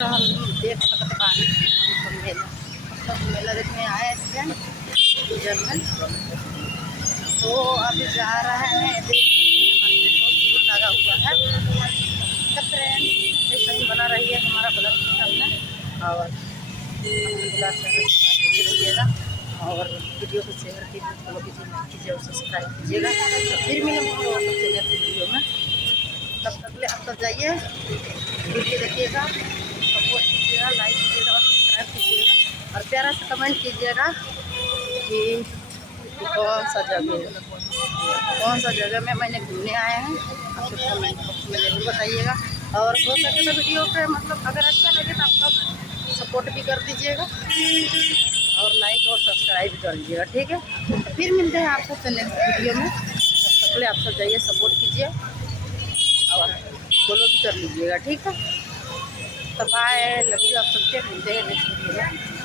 हम देख सकते पानी हम मेला मतलब मेला देखने आए थे जर्मन। तो अभी जा रहे हैं, देख सकते हैं मार्केट बहुत भीड़ लगा हुआ है। ट्रेन ऐसा ही बना रही है हमारा ब्लॉग के सामने और रहिएगा और वीडियो को शेयर कीजिए, फॉलो कीजिए और सब्सक्राइब कीजिएगा। फिर मिलेंगे सबसे नेक्स्ट वीडियो में। तब तक ले आप सब जाइए, वीडियो देखिएगा, सपोर्ट कीजिएगा, लाइक कीजिएगा और सब्सक्राइब कीजिएगा और प्यारा सा कमेंट कीजिएगा कि कौन सा जगह में मैंने घूमने आए हैं। आप सब कमेंट बॉक्स में जरूर बताइएगा और हो सके तो वीडियो पे मतलब अगर अच्छा लगे तो आप सब सपोर्ट भी कर दीजिएगा और लाइक और सब्सक्राइब कर दीजिएगा। ठीक है, तो फिर मिलते हैं आप सबसे नेक्स्ट वीडियो में। तब तक ले आप सब जाइए, सपोर्ट कीजिए और फॉलो भी कर लीजिएगा। ठीक है, तो बाय, लव यू। आप सबसे मिलते हैं नेक्स्ट वीडियो में।